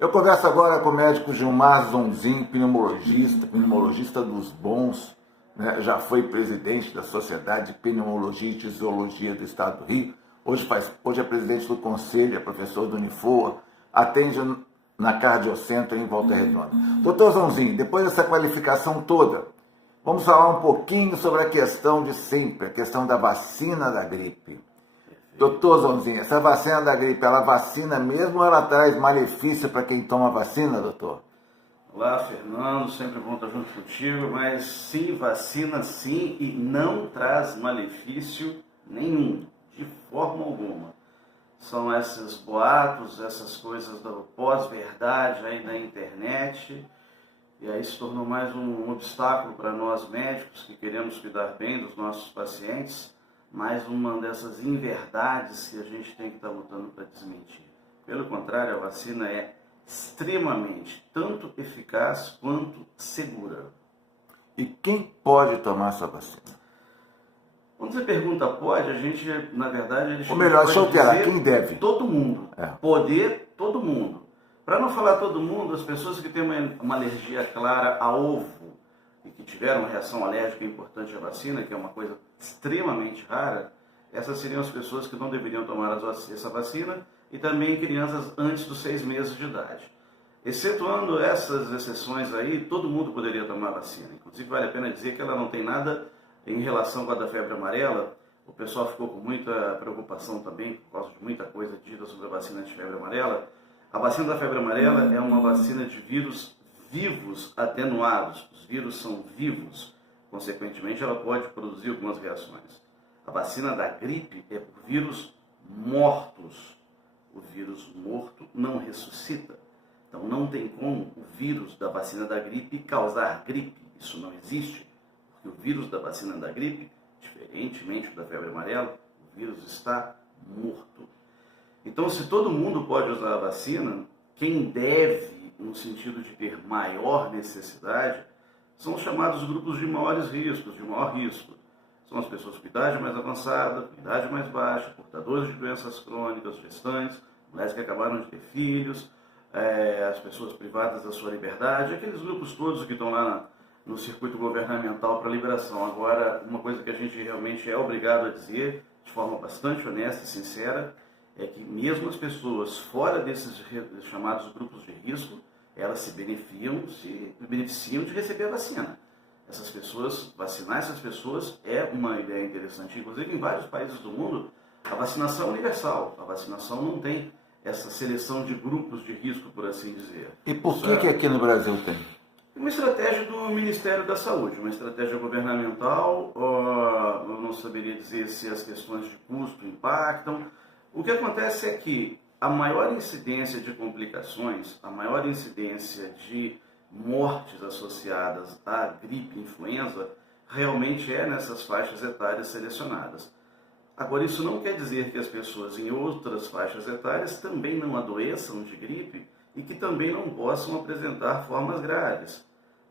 Eu converso agora com o médico Gilmar Zonzin, pneumologista dos bons, né? Já foi presidente da Sociedade de Pneumologia e Tisiologia do Estado do Rio, hoje é presidente do Conselho, é professor do Unifoa, atende na Cardiocentro em Volta Redonda. Doutor Zonzin, depois dessa qualificação toda, vamos falar um pouquinho sobre a questão de sempre, a questão da vacina da gripe. Doutor Zonzin, essa vacina da gripe, ela vacina mesmo ou ela traz malefício para quem toma vacina, doutor? Olá, Fernando, sempre bom estar junto contigo, mas sim, vacina sim e não traz malefício nenhum, de forma alguma. São esses boatos, essas coisas do pós-verdade aí na internet, e aí se tornou mais um obstáculo para nós médicos que queremos cuidar bem dos nossos pacientes, mais uma dessas inverdades que a gente tem que estar lutando para desmentir. Pelo contrário, a vacina é extremamente tanto eficaz quanto segura. E quem pode tomar essa vacina? Quando você pergunta pode, a gente, na verdade, ou melhor, deixa eu alterar, dizer quem deve? Todo mundo. É. Poder, todo mundo. Para não falar todo mundo, as pessoas que têm uma alergia clara a ovo e que tiveram uma reação alérgica importante à vacina, que é uma coisa extremamente rara, essas seriam as pessoas que não deveriam tomar essa vacina, e também crianças antes dos 6 meses de idade. Excetuando essas exceções aí, todo mundo poderia tomar vacina. Inclusive, vale a pena dizer que ela não tem nada em relação com a da febre amarela. O pessoal ficou com muita preocupação também, por causa de muita coisa dita sobre a vacina de febre amarela. A vacina da febre amarela é uma vacina de vírus vivos atenuados. Os vírus são vivos, consequentemente ela pode produzir algumas reações. A vacina da gripe é por vírus mortos. O vírus morto não ressuscita. Então não tem como o vírus da vacina da gripe causar gripe. Isso não existe. Porque o vírus da vacina da gripe, diferentemente da febre amarela, o vírus está morto. Então, se todo mundo pode usar a vacina, quem deve, no sentido de ter maior necessidade, são os chamados grupos de maiores riscos, de maior risco. São as pessoas com idade mais avançada, com idade mais baixa, portadores de doenças crônicas, gestantes, mulheres que acabaram de ter filhos, as pessoas privadas da sua liberdade, aqueles grupos todos que estão lá no circuito governamental para liberação. Agora, uma coisa que a gente realmente é obrigado a dizer, de forma bastante honesta e sincera, é que mesmo as pessoas fora desses chamados grupos de risco, elas se beneficiam de receber a vacina. Essas pessoas, vacinar essas pessoas é uma ideia interessante. Inclusive, em vários países do mundo, a vacinação é universal. A vacinação não tem essa seleção de grupos de risco, por assim dizer. E por que aqui no Brasil tem? Uma estratégia do Ministério da Saúde, uma estratégia governamental. Eu não saberia dizer se as questões de custo impactam. O que acontece é que a maior incidência de complicações, a maior incidência de mortes associadas à gripe influenza, realmente é nessas faixas etárias selecionadas. Agora, isso não quer dizer que as pessoas em outras faixas etárias também não adoeçam de gripe e que também não possam apresentar formas graves.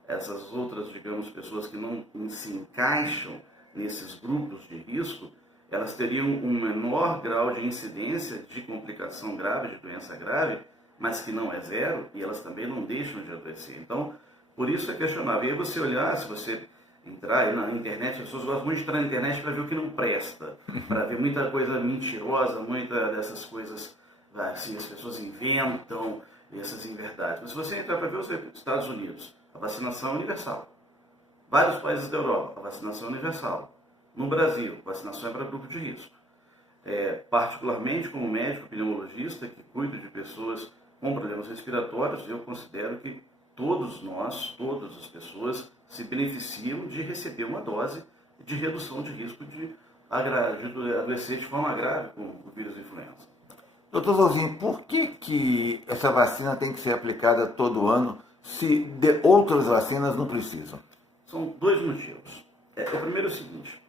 Essas outras, digamos, pessoas que não se encaixam nesses grupos de risco, elas teriam um menor grau de incidência de complicação grave, de doença grave, mas que não é zero, e elas também não deixam de adoecer. Então, por isso é questionável. E aí você olhar, se você entrar aí na internet, as pessoas gostam muito de entrar na internet para ver o que não presta, para ver muita coisa mentirosa, muita dessas coisas, assim, as pessoas inventam essas inverdades. Mas se você entrar para ver os Estados Unidos, a vacinação é universal. Vários países da Europa, a vacinação é universal. No Brasil, a vacinação é para grupo de risco. Particularmente como médico pneumologista que cuido de pessoas com problemas respiratórios, eu considero que todos nós, todas as pessoas, se beneficiam de receber uma dose de redução de risco de adoecer de forma grave com o vírus influenza. Doutor Zonzin, por que essa vacina tem que ser aplicada todo ano se de outras vacinas não precisam? São 2 motivos. O primeiro é o seguinte: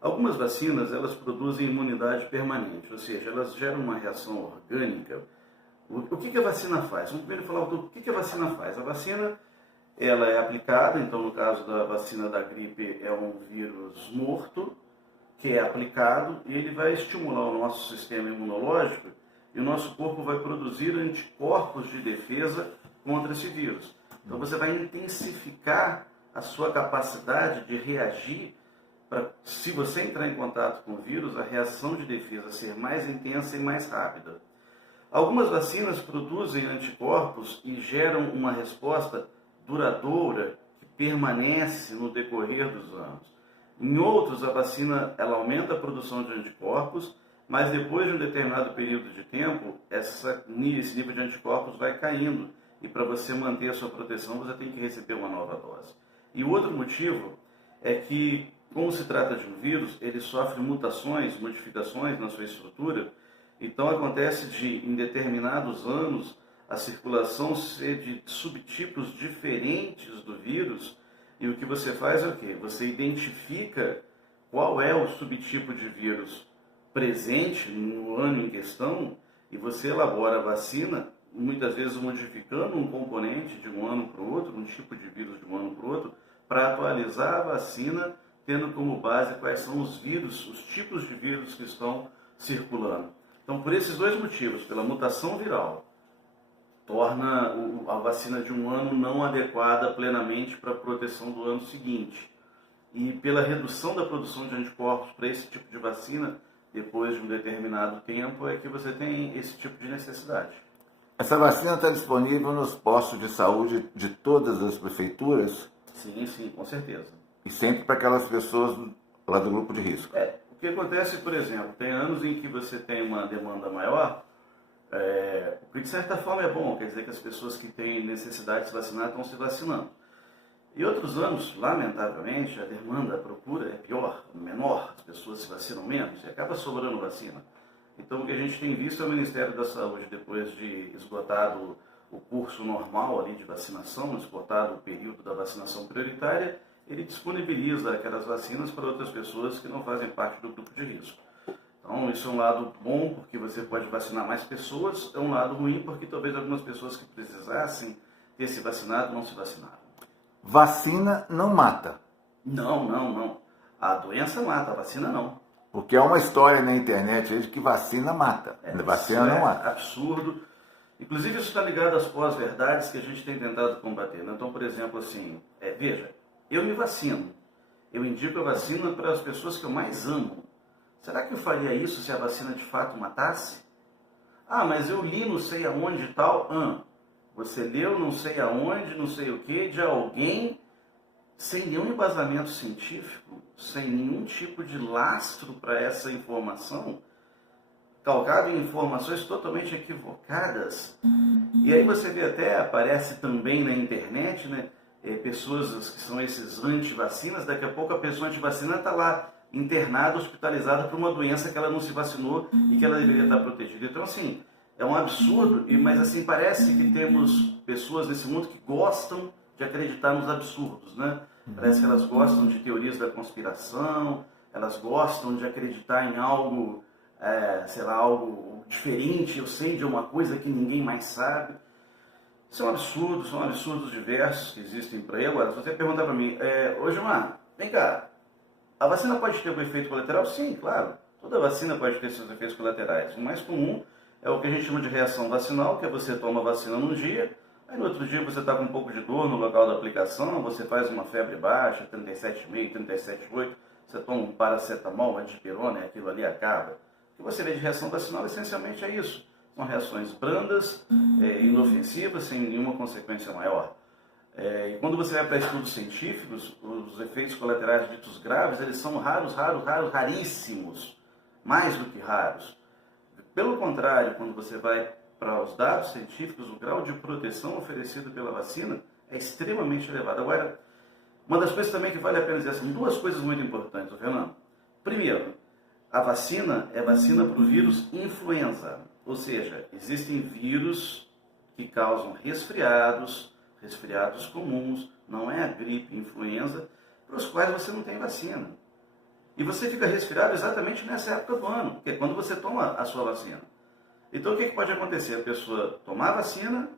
algumas vacinas elas produzem imunidade permanente, ou seja, elas geram uma reação orgânica. O que a vacina faz? Vamos primeiro falar do que a vacina faz. A vacina ela é aplicada, então no caso da vacina da gripe é um vírus morto que é aplicado e ele vai estimular o nosso sistema imunológico e o nosso corpo vai produzir anticorpos de defesa contra esse vírus. Então você vai intensificar a sua capacidade de reagir para, se você entrar em contato com o vírus, a reação de defesa ser mais intensa e mais rápida. Algumas vacinas produzem anticorpos e geram uma resposta duradoura que permanece no decorrer dos anos. Em outros, a vacina ela aumenta a produção de anticorpos, mas depois de um determinado período de tempo, esse nível de anticorpos vai caindo. E para você manter a sua proteção, você tem que receber uma nova dose. E o outro motivo é que, como se trata de um vírus, ele sofre mutações, modificações na sua estrutura. Então acontece de, em determinados anos, a circulação ser de subtipos diferentes do vírus. E o que você faz é o quê? Você identifica qual é o subtipo de vírus presente no ano em questão e você elabora a vacina, muitas vezes modificando um componente de um ano para o outro, um tipo de vírus de um ano para o outro, para atualizar a vacina, tendo como base quais são os vírus, os tipos de vírus que estão circulando. Então, por esses dois motivos, pela mutação viral, torna a vacina de um ano não adequada plenamente para a proteção do ano seguinte. E pela redução da produção de anticorpos para esse tipo de vacina, depois de um determinado tempo, é que você tem esse tipo de necessidade. Essa vacina está disponível nos postos de saúde de todas as prefeituras? Sim, sim, com certeza. E sempre para aquelas pessoas lá do grupo de risco? O que acontece, por exemplo, tem anos em que você tem uma demanda maior, o que de certa forma é bom, quer dizer que as pessoas que têm necessidade de se vacinar estão se vacinando. E outros anos, lamentavelmente, a demanda, a procura é pior, menor, as pessoas se vacinam menos e acaba sobrando vacina. Então o que a gente tem visto é o Ministério da Saúde, depois de esgotado o curso normal ali de vacinação, esgotado o período da vacinação prioritária, ele disponibiliza aquelas vacinas para outras pessoas que não fazem parte do grupo de risco. Então isso é um lado bom, porque você pode vacinar mais pessoas, é um lado ruim, porque talvez algumas pessoas que precisassem ter se vacinado não se vacinaram. Vacina não mata? Não. A doença mata, a vacina não. Porque há uma história na internet de que vacina mata. Vacina não mata. É absurdo. Inclusive isso está ligado às pós-verdades que a gente tem tentado combater. Né? Então, por exemplo, assim, veja, eu me vacino. Eu indico a vacina para as pessoas que eu mais amo. Será que eu faria isso se a vacina de fato matasse? Ah, mas eu li não sei aonde e tal. Você leu não sei aonde, não sei o que, de alguém sem nenhum embasamento científico, sem nenhum tipo de lastro para essa informação, calcado em informações totalmente equivocadas. E aí você vê até, aparece também na internet, né, pessoas que são esses anti-vacinas, daqui a pouco a pessoa anti-vacina está lá, internada, hospitalizada por uma doença que ela não se vacinou e que ela deveria estar protegida. Então, assim, é um absurdo, mas assim, parece que temos pessoas nesse mundo que gostam de acreditar nos absurdos, né? Parece que elas gostam de teorias da conspiração, elas gostam de acreditar em algo, algo diferente, eu sei de uma coisa que ninguém mais sabe. Isso é um absurdo, são absurdos diversos que existem por aí. Agora, se você perguntar para mim, ô Gilmar, vem cá, a vacina pode ter um efeito colateral? Sim, claro. Toda vacina pode ter seus efeitos colaterais. O mais comum é o que a gente chama de reação vacinal, que é você toma a vacina num dia, aí no outro dia você está com um pouco de dor no local da aplicação, você faz uma febre baixa, 37,5, 37,8, você toma um paracetamol, uma dipirona, e aquilo ali acaba. O que você vê de reação vacinal essencialmente é isso. São reações brandas, inofensivas, sem nenhuma consequência maior. E quando você vai para estudos científicos, os efeitos colaterais ditos graves, eles são raríssimos, mais do que raros. Pelo contrário, quando você vai para os dados científicos, o grau de proteção oferecido pela vacina é extremamente elevado. Agora, uma das coisas também que vale a pena dizer, são duas coisas muito importantes, Fernando. Primeiro, a vacina é vacina para o vírus influenza, ou seja, existem vírus que causam resfriados comuns, não é a gripe, influenza, para os quais você não tem vacina. E você fica resfriado exatamente nessa época do ano, que é quando você toma a sua vacina. Então o que pode acontecer? A pessoa tomar a vacina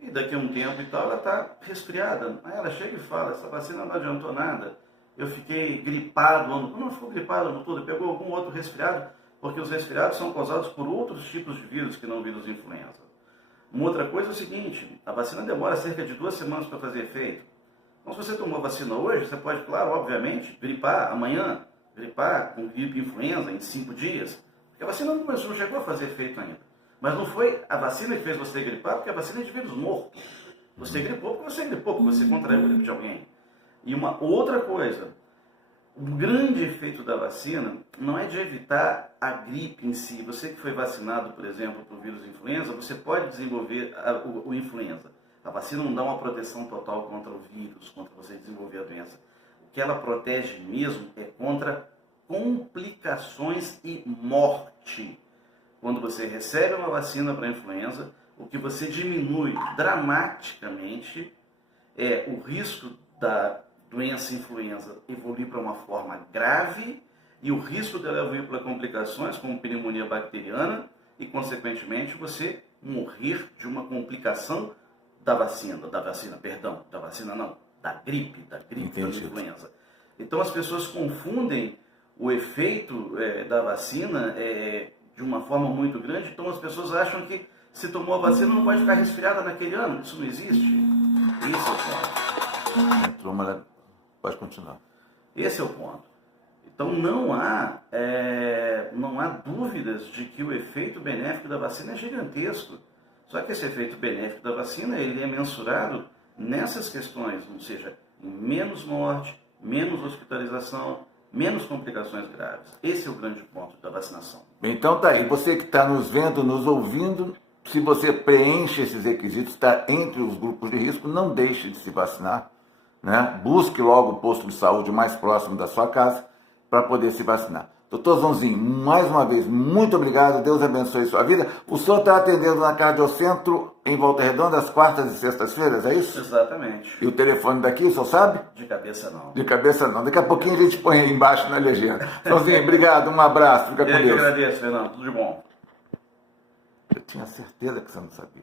e daqui a um tempo e tal ela está resfriada. Aí ela chega e fala, essa vacina não adiantou nada, eu fiquei gripado, não ficou gripado o ano todo, pegou algum outro resfriado, porque os resfriados são causados por outros tipos de vírus que não o vírus influenza. Uma outra coisa é o seguinte, a vacina demora cerca de 2 semanas para fazer efeito. Então, se você tomou a vacina hoje, você pode, claro, obviamente, gripar amanhã, gripar com gripe influenza em 5 dias, porque a vacina não chegou a fazer efeito ainda. Mas não foi a vacina que fez você gripar, porque a vacina é de vírus morto. Você gripou porque você contraiu a gripe de alguém. E uma outra coisa, o grande efeito da vacina não é de evitar a gripe em si. Você que foi vacinado, por exemplo, para o vírus influenza, você pode desenvolver o influenza. A vacina não dá uma proteção total contra o vírus, contra você desenvolver a doença. O que ela protege mesmo é contra complicações e morte. Quando você recebe uma vacina para a influenza, o que você diminui dramaticamente é o risco da doença influenza evoluir para uma forma grave e o risco dela evoluir para complicações como pneumonia bacteriana e, consequentemente, você morrer de uma complicação da gripe da influenza. Então as pessoas confundem o efeito da vacina de uma forma muito grande, então as pessoas acham que se tomou a vacina não pode ficar resfriada naquele ano, isso não existe. Esse é o ponto. Pode continuar. Esse é o ponto. Então não há dúvidas de que o efeito benéfico da vacina é gigantesco. Só que esse efeito benéfico da vacina ele é mensurado nessas questões, ou seja, em menos morte, menos hospitalização, menos complicações graves. Esse é o grande ponto da vacinação. Então tá aí, você que está nos vendo, nos ouvindo, se você preenche esses requisitos, está entre os grupos de risco, não deixe de se vacinar, né? Busque logo o posto de saúde mais próximo da sua casa para poder se vacinar. Doutor Zonzinho, mais uma vez, muito obrigado, Deus abençoe sua vida. O senhor está atendendo na Cardiocentro em Volta Redonda às quartas e sextas-feiras, é isso? Exatamente. E o telefone daqui, o senhor sabe? De cabeça não. De cabeça não. Daqui a pouquinho a gente põe aí embaixo na legenda. Zonzinho, obrigado, um abraço, fica com Deus. Eu que agradeço, Fernando, tudo de bom. Eu tinha certeza que você não sabia.